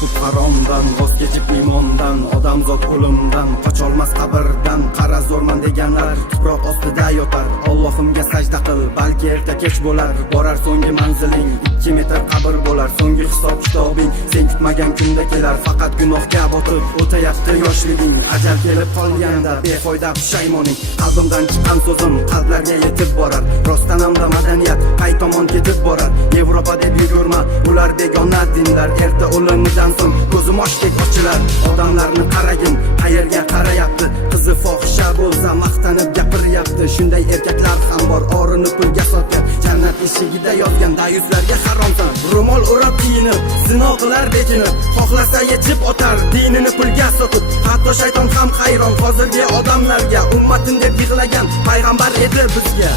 topib haromdan, voz kechib iymondan, odamzod o'limdan, qocholmas qabrdan. Qara zo'rman deganlar tuproq ostida yotar. Allohimga sajda qil, balki erta kech bo'lar. Borar so'nggi manziling 2 metr qabr bo'lar. So'nggi hisob kitobing sen kutmagan kunda kelar. Faqat gunohga botib o'tayapti yoshliging. Ajal kelib qolganda befoyda pushaymoning. Qalbimdan chiqqan so'zim qalblarga yetib borar. Rostdanamda madaniyat qay tomon ketib borar. Yevropa deb yugurma, ular begona dinlar. Erta o'limidan so'ng ko'zim oshdek ochilar. Odamlarni qaragin, qayerga qarayapti? Qizi fohisha bo'lsa maqtanib gapiryapti. Shunday erkaklar ham bor, orini pulga sotgan. Jannat eshigida yozgan dayuslarga haromsan. Ro'mol o'rab kiyinib, zino qilar bekinib, xohlasa yechib otar dinini pulga sotib. Hatto shayton ham hayron hozirgi odamlarga. Ummatim deb yig'lagan payg'ambar edi bizga.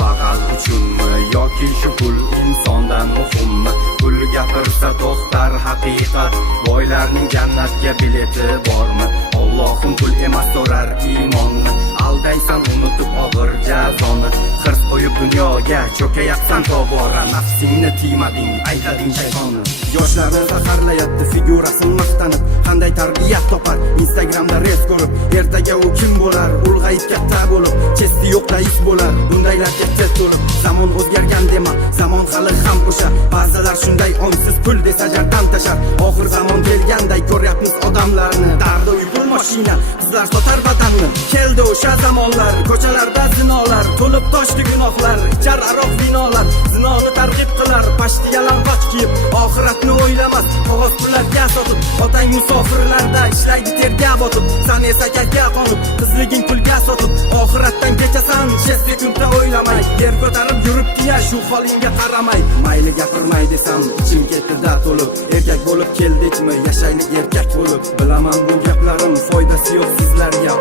Bag'al uchunmi yoki shu pul insondan muhimmi? Pul gapirsa to'xtar haqiqat. Boylarning jannatga bileti bormi? Allohim pul emas so'rar iymonni. Aldaysan unutib og'ir jazoni. Hirs qo'yib dunyoga cho'kayapsan tobora. Nafsingni tiymading, aytading shaytonni. Yoshlarni zaharlayapti figurasini maqtanib. Qanday tarbiyat topar Instagramda res ko'rib. Ertaga u kim bo'lar? Ulg'ayib katta bo'lib, chesti yo'q rais bo'lar. Bundaylarga tet to'lib, zamon o'zgargan dema, zamon hali ham o'sha. Ba'zilar shunday ongsiz pul desa jardan tashar. Oxir zamon kelganday ko'ryapmiz odamlarni. Dardi uy pul mashina, qizlar sotar vatanni. Keldi o'sha zamonlar, ko'chalarda zinolar, to'lib toshdi gunohlar, ichar aroq vinolar. Zinoni targ'ib qilar, pashti yalang'och kiyib, oxiratni o'ylamas, qog'oz pullarga sotib. Otang musofirlarda ishlaydi terga botib, san esa kakka qonib, qizliging pulga sotib. Oxiratdan kechasan, shesga kunta o'ylamay, yer ko'tarib yuribdi-ya shu holingga qaramay. Mayli gapirmay desam, ichim ketdi-da to'lib. Erkak bo'lib keldikmi, yashaylik erkak bo'lib. Bilaman bu gaplarim foydasi yo'q sizlarga.